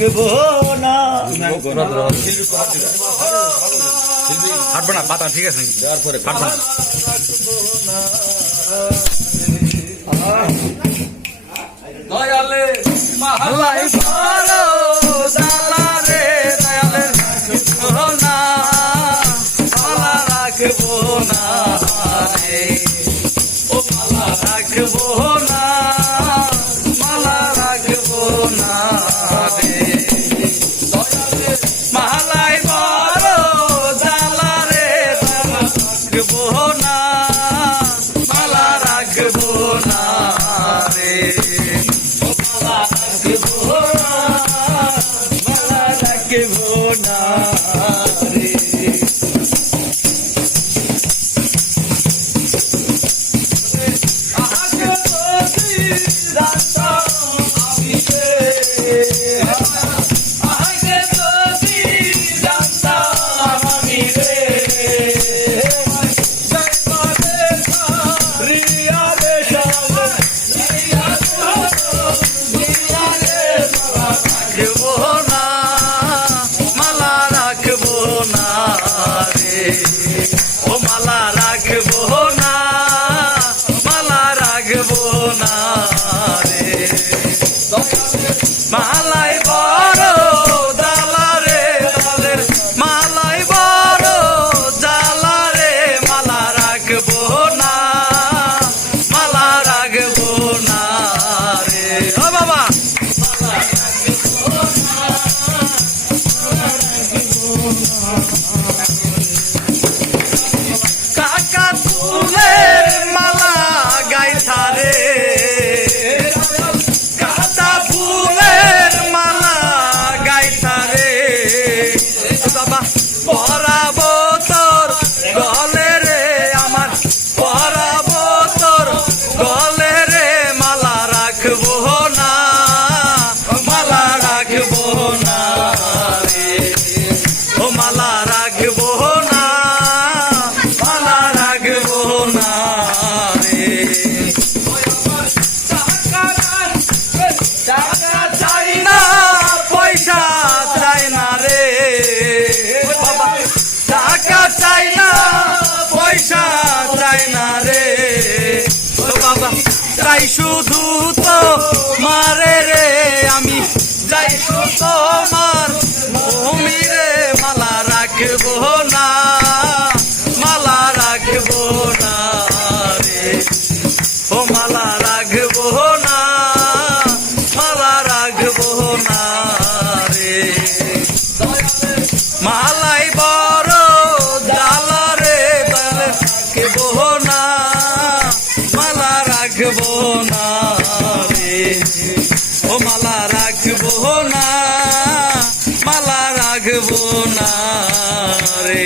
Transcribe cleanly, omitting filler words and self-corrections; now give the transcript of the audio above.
রাখবো না। হাঁটবে না পাতা, ঠিক আছে হাঁটবে না। দয়ালে মালাই বড় জ্বালা রে, দয়ালে রাখবো না, মালা রাখবো না রে, ও মালা রাখবো না, মালা রাখবো না রে। দয়ালে মালাই বড় জ্বালা রে, রাখবো না, মালা রাখবো না রে, মালা রাখবো না রে। আগে যদি জানতাম আমি রে, আগে যদি জানতাম আমি রে, রিয়া রে সামনে রাখবো না, মালা রাখবো না রে, ও মালা রাখবো না, মালা রাখবো না রে। মালাই বড় জ্বালা রে, দয়ালের মালাই বড় জ্বালা রে, মালা রাখবো না, মালা রাখবো না রে, ও বাবা কাকা ফুলের মালা গাইছা রে, কাকা ফুলের মালা গাইছা রে, বাবা পরাবো তোর গলে রে, আমার পরাবো তোর গলে রে, মালা রাখবো না, মালা রাখবো না রে, ও মালা রাখবো না, মালা রাখবো না রে। টাকা চাই না, পয়সা চাই না রে, বাবা টাকা চাই না, পয়সা চাই না রে, ও বাবা চাই শুধু তো মারে রে, আমি যাই শুধু মার ভূমি রে, মালা রাখবো না, মালা রাখবো না রে, ও মালা রাখবো না, মালা রাখবো না রে। মালাই বড় জ্বালা রে, দয়ালে রাখবো না, মালা রাখবো না রে, ও মালা রাখবো না, মালা রাখবো না রে।